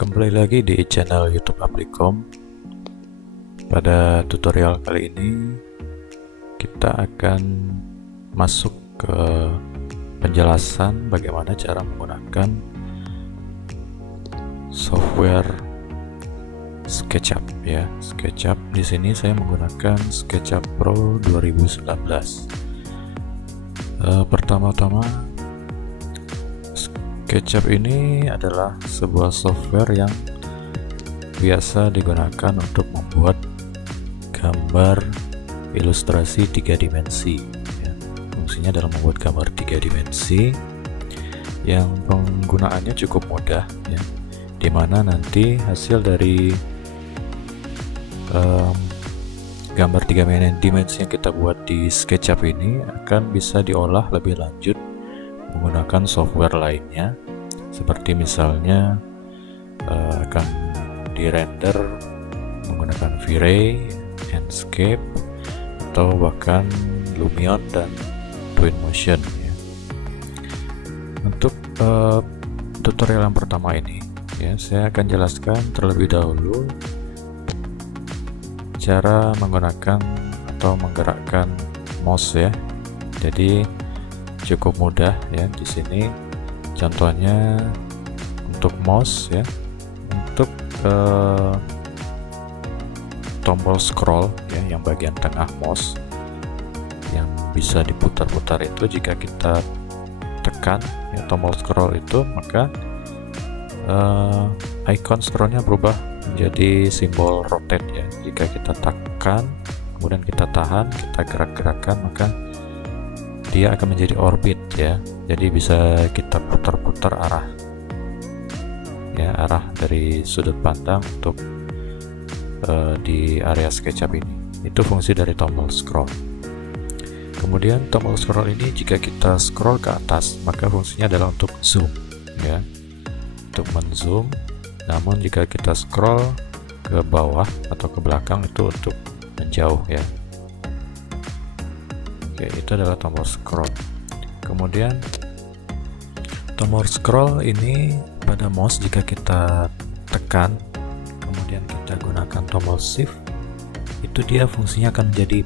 Kembali lagi di channel YouTube Applikom. Pada tutorial kali ini kita akan masuk ke penjelasan bagaimana cara menggunakan software SketchUp ya. SketchUp di sini saya menggunakan SketchUp Pro 2019. Pertama-tama, SketchUp ini adalah sebuah software yang biasa digunakan untuk membuat gambar ilustrasi 3 dimensi ya. Fungsinya dalam membuat gambar 3 dimensi yang penggunaannya cukup mudah ya, dimana nanti hasil dari gambar 3 dimensi yang kita buat di SketchUp ini akan bisa diolah lebih lanjut menggunakan software lainnya, seperti misalnya akan dirender menggunakan V-Ray, Enscape, atau bahkan Lumion dan Twinmotion ya. Untuk tutorial yang pertama ini ya, saya akan jelaskan terlebih dahulu cara menggunakan atau menggerakkan mouse ya. Jadi cukup mudah ya. Di sini contohnya untuk mouse ya, untuk tombol scroll ya, yang bagian tengah mouse yang bisa diputar-putar itu, jika kita tekan ya tombol scroll itu, maka icon scrollnya berubah menjadi simbol rotate ya. Jika kita tekan kemudian kita tahan, kita gerak-gerakan, maka dia akan menjadi orbit ya. Jadi bisa kita putar-putar arah ya, arah dari sudut pandang untuk di area SketchUp ini. Itu fungsi dari tombol scroll. Kemudian tombol scroll ini jika kita scroll ke atas, maka fungsinya adalah untuk zoom ya, untuk menzoom. Namun jika kita scroll ke bawah atau ke belakang, itu untuk menjauh ya. Oke, itu adalah tombol scroll. Kemudian tombol scroll ini pada mouse, jika kita tekan kemudian kita gunakan tombol shift, itu dia fungsinya akan menjadi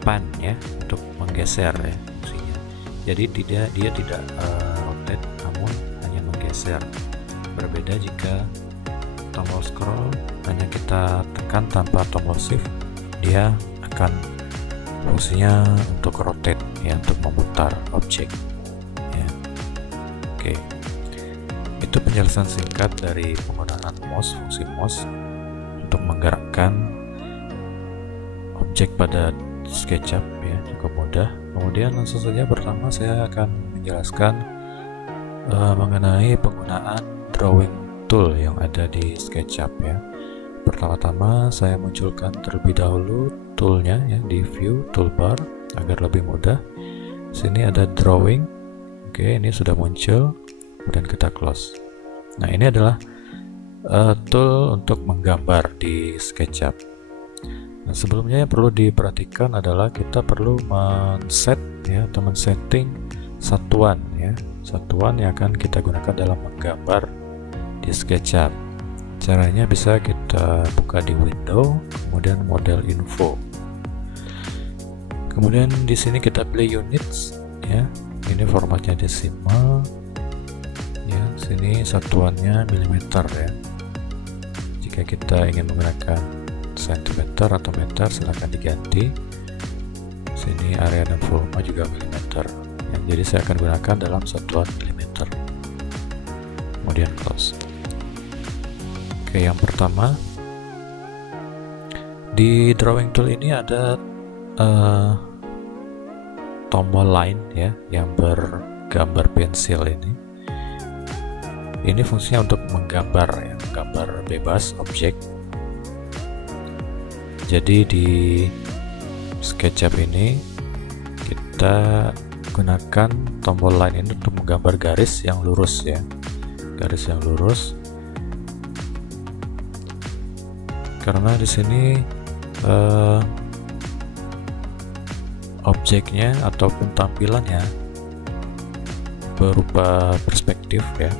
pan ya, untuk menggeser ya fungsinya. Jadi dia tidak rotate, namun hanya menggeser. Berbeda jika tombol scroll hanya kita tekan tanpa tombol shift, dia akan fungsinya untuk rotate ya, untuk memutar objek ya. Oke, itu penjelasan singkat dari penggunaan mouse, fungsi mouse untuk menggerakkan objek pada SketchUp ya, cukup mudah. Kemudian langsung saja, pertama saya akan menjelaskan mengenai penggunaan drawing tool yang ada di SketchUp ya. Pertama-tama saya munculkan terlebih dahulu toolnya ya di view toolbar agar lebih mudah. Sini ada drawing. Oke, ini sudah muncul, dan kita close. Nah, ini adalah tool untuk menggambar di SketchUp. Nah, sebelumnya yang perlu diperhatikan adalah kita perlu men-set ya, atau men-setting satuan ya, satuan yang akan kita gunakan dalam menggambar di SketchUp. Caranya bisa kita buka di window, kemudian model info. Kemudian di sini kita pilih units ya. Ini formatnya desimal. Ya, sini satuannya milimeter ya. Jika kita ingin menggunakan sentimeter atau meter, silahkan diganti. Sini area dan volume juga milimeter. Ya, jadi saya akan gunakan dalam satuan milimeter. Kemudian close. Oke, yang pertama di drawing tool ini ada tombol line ya, yang bergambar pensil ini. Ini fungsinya untuk menggambar ya, menggambar bebas objek. Jadi di SketchUp ini kita gunakan tombol line ini untuk menggambar garis yang lurus ya, garis yang lurus. Karena di sini objeknya ataupun tampilannya berupa perspektif ya.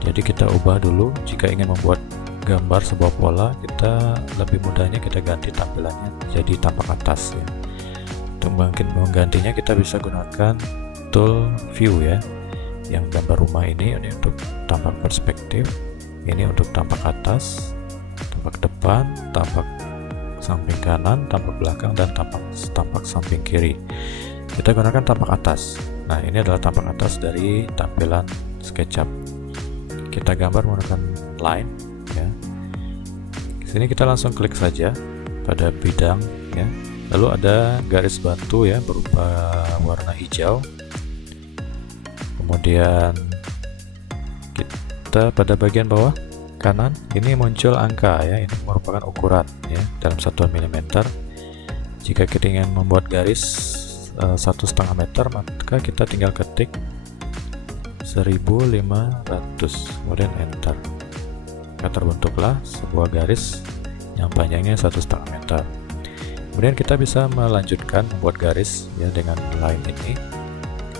Jadi kita ubah dulu. Jika ingin membuat gambar sebuah pola, kita lebih mudahnya kita ganti tampilannya jadi tampak atas ya. Untuk menggantinya kita bisa gunakan tool view ya. Yang gambar rumah ini untuk tampak perspektif, ini untuk tampak atas, tampak depan, tampak samping kanan, tampak belakang, dan tampak samping kiri. Kita gunakan tampak atas. Nah, ini adalah tampak atas dari tampilan SketchUp. Kita gambar menggunakan line ya. Sini kita langsung klik saja pada bidang ya. Lalu ada garis bantu ya berupa warna hijau. Kemudian kita pada bagian bawah kanan ini muncul angka ya. Ini merupakan ukuran ya dalam satuan milimeter. Jika kita ingin membuat garis 1,5 meter, maka kita tinggal ketik 1500, kemudian enter. Maka terbentuklah sebuah garis yang panjangnya 1,5 meter. Kemudian kita bisa melanjutkan membuat garis ya dengan line ini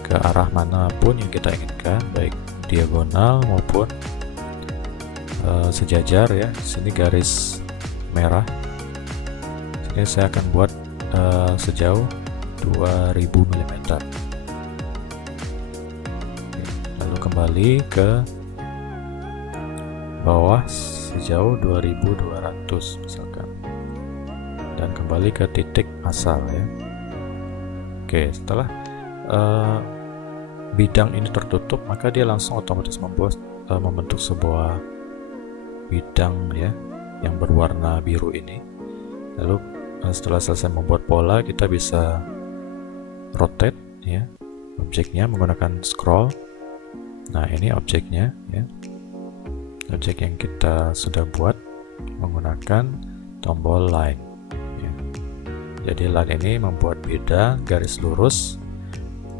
ke arah manapun yang kita inginkan, baik diagonal maupun sejajar ya. Sini garis merah. Sini saya akan buat sejauh 2000 mm. Lalu kembali ke bawah sejauh 2200 misalkan, dan kembali ke titik asal ya. Oke, setelah bidang ini tertutup, maka dia langsung otomatis membentuk sebuah bidang ya yang berwarna biru ini. Lalu setelah selesai membuat pola, kita bisa rotate ya objeknya menggunakan scroll. Nah, ini objeknya ya, objek yang kita sudah buat menggunakan tombol line ya. Jadi line ini membuat bidang garis lurus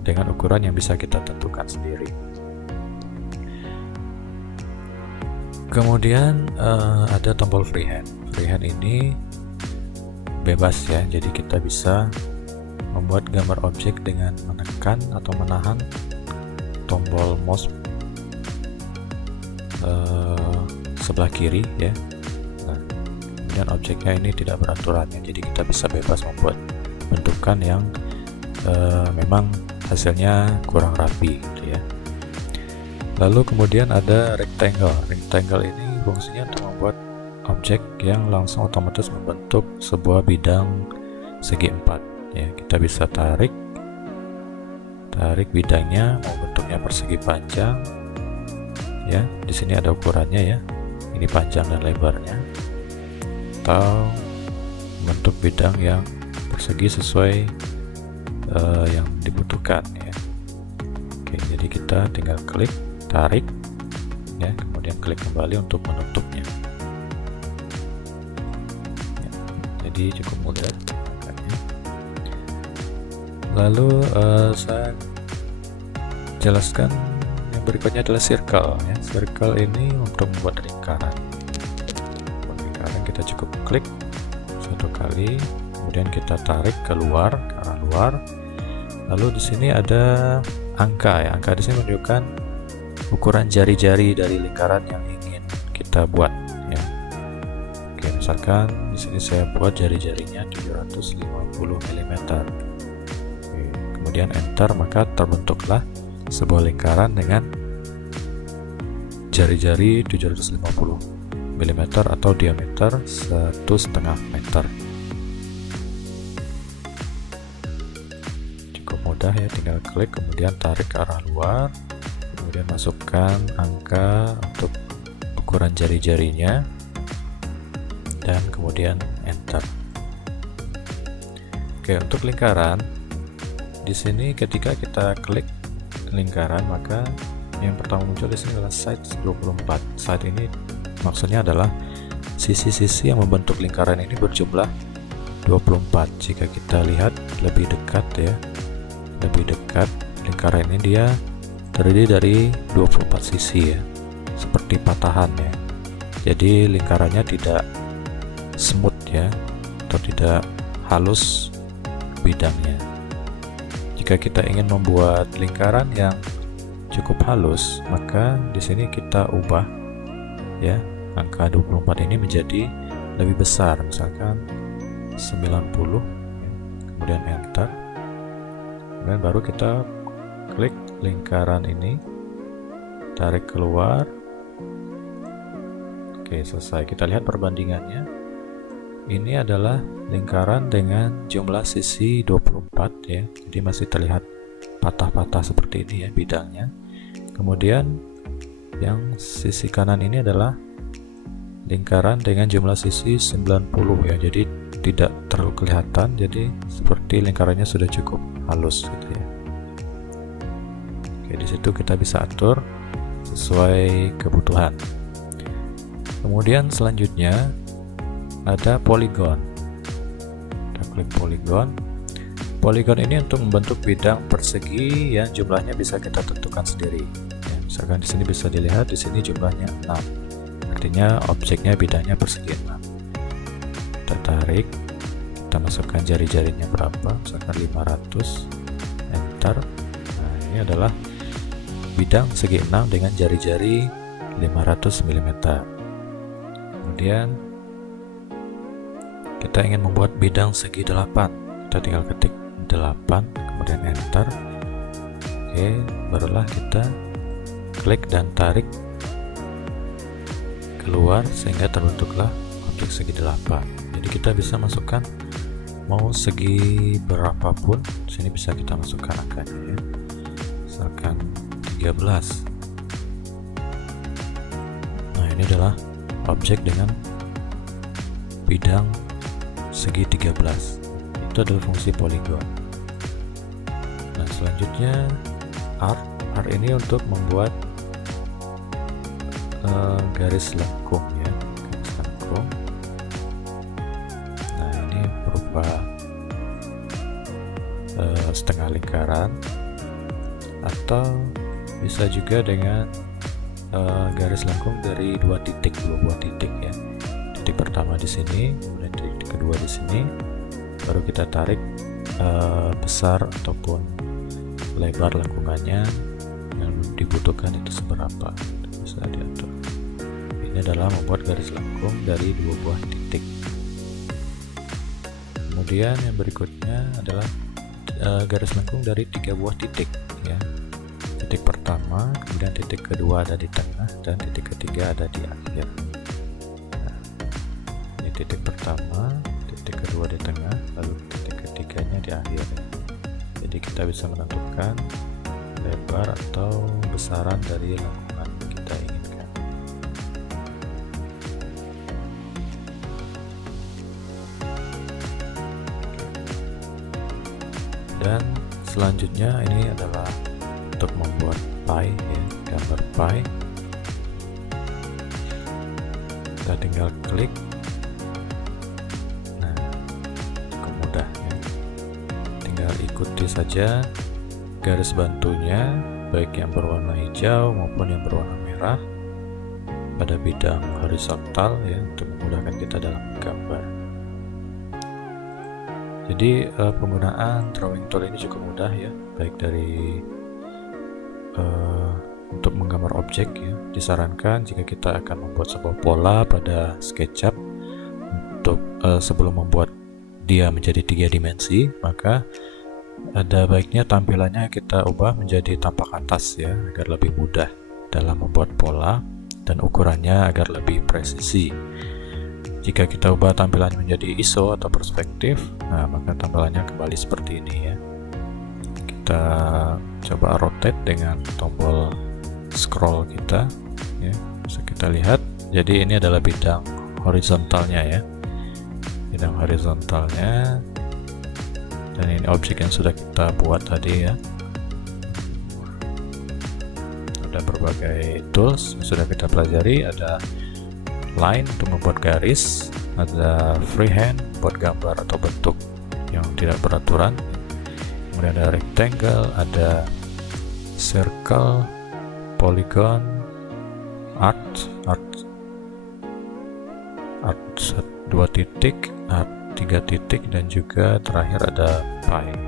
dengan ukuran yang bisa kita tentukan sendiri. Kemudian ada tombol freehand. Freehand ini bebas ya, jadi kita bisa membuat gambar objek dengan menekan atau menahan tombol mouse sebelah kiri ya. Nah, kemudian objeknya ini tidak beraturan ya, jadi kita bisa bebas membuat bentukan yang memang hasilnya kurang rapi gitu ya. Lalu kemudian ada rectangle. Rectangle ini fungsinya untuk membuat objek yang langsung otomatis membentuk sebuah bidang segi 4 ya. Kita bisa tarik bidangnya, mau bentuknya persegi panjang ya. Di sini ada ukurannya ya, ini panjang dan lebarnya, atau bentuk bidang yang persegi sesuai yang dibutuhkan ya. Oke, jadi kita tinggal klik, tarik ya, kemudian klik kembali untuk menutupnya ya. Jadi cukup mudah. Lalu saya jelaskan yang berikutnya adalah circle ya. Circle ini untuk membuat lingkaran. Untuk lingkaran kita cukup klik satu kali, kemudian kita tarik keluar ke arah luar. Lalu di sini ada angka ya. Angka di sini menunjukkan ukuran jari-jari dari lingkaran yang ingin kita buat ya. Oke, misalkan di sini saya buat jari-jarinya 750 mm. Kemudian enter, maka terbentuklah sebuah lingkaran dengan jari-jari 750 mm atau diameter 1,5 meter. Cukup mudah ya, tinggal klik kemudian tarik ke arah luar, kemudian masukkan angka untuk ukuran jari-jarinya, dan kemudian enter. Oke, untuk lingkaran di sini ketika kita klik lingkaran, maka yang pertama muncul di sini adalah side 24. Side ini maksudnya adalah sisi-sisi yang membentuk lingkaran ini berjumlah 24. Jika kita lihat lebih dekat ya, lebih dekat, lingkaran ini dia terdiri dari 24 sisi ya, seperti patahan ya. Jadi lingkarannya tidak smooth ya, atau tidak halus bidangnya. Jika kita ingin membuat lingkaran yang cukup halus, maka di sini kita ubah ya angka 24 ini menjadi lebih besar, misalkan 90 ya. Kemudian enter, kemudian baru kita klik lingkaran ini, tarik keluar. Oke, selesai. Kita lihat perbandingannya. Ini adalah lingkaran dengan jumlah sisi 24 ya, jadi masih terlihat patah-patah seperti ini ya bidangnya. Kemudian yang sisi kanan ini adalah lingkaran dengan jumlah sisi 90 ya, jadi tidak terlalu kelihatan, jadi seperti lingkarannya sudah cukup halus gitu ya. Oke, di situ kita bisa atur sesuai kebutuhan. Kemudian selanjutnya ada polygon. Kita klik polygon. Polygon ini untuk membentuk bidang persegi yang jumlahnya bisa kita tentukan sendiri. Ya, misalkan di sini bisa dilihat, di sini jumlahnya 6. Artinya objeknya bidangnya persegi 6. Kita tarik, kita masukkan jari-jarinya berapa, misalkan 500, enter. Nah, ini adalah bidang segi 6 dengan jari-jari 500 mm. Kemudian kita ingin membuat bidang segi 8, kita tinggal ketik 8, kemudian enter. Oke, barulah kita klik dan tarik keluar sehingga terbentuklah objek segi 8. Jadi kita bisa masukkan mau segi berapapun, sini bisa kita masukkan angkanya ya. Misalkan 13. Nah, ini adalah objek dengan bidang segi 13. Itu adalah fungsi polygon. Nah, selanjutnya art ini untuk membuat garis lengkung ya, garis lengkung. Nah, ini berupa setengah lingkaran, atau bisa juga dengan garis lengkung dari dua buah titik ya. Titik pertama di sini, kemudian titik kedua di sini, baru kita tarik besar ataupun lebar lengkungannya yang dibutuhkan itu seberapa, itu bisa diatur. Ini adalah membuat garis lengkung dari dua buah titik. Kemudian yang berikutnya adalah garis lengkung dari 3 buah titik ya. Titik pertama, kemudian titik kedua ada di tengah, dan titik ketiga ada di akhir. Nah, ini titik pertama, titik kedua di tengah, lalu titik ketiganya di akhir. Jadi kita bisa menentukan lebar atau besaran dari lengkungan yang kita inginkan. Dan selanjutnya ini adalah untuk membuat pie ya, gambar pie. Kita tinggal klik. Nah, cukup mudah ya. Tinggal ikuti saja garis bantunya, baik yang berwarna hijau maupun yang berwarna merah pada bidang horizontal ya, untuk memudahkan kita dalam menggambar. Jadi penggunaan drawing tool ini cukup mudah ya, baik dari untuk menggambar objek ya. Disarankan jika kita akan membuat sebuah pola pada SketchUp, untuk sebelum membuat dia menjadi 3 dimensi, maka ada baiknya tampilannya kita ubah menjadi tampak atas ya, agar lebih mudah dalam membuat pola dan ukurannya agar lebih presisi. Jika kita ubah tampilannya menjadi ISO atau perspektif, nah maka tampilannya kembali seperti ini ya. Kita coba rotate dengan tombol scroll kita ya, bisa kita lihat. Jadi ini adalah bidang horizontalnya ya, bidang horizontalnya, dan ini objek yang sudah kita buat tadi ya. Ada berbagai tools yang sudah kita pelajari, ada line untuk membuat garis, ada freehand buat gambar atau bentuk yang tidak beraturan, kemudian ada rectangle, ada circle, polygon, art 2 titik, art 3 titik, dan juga terakhir ada pie.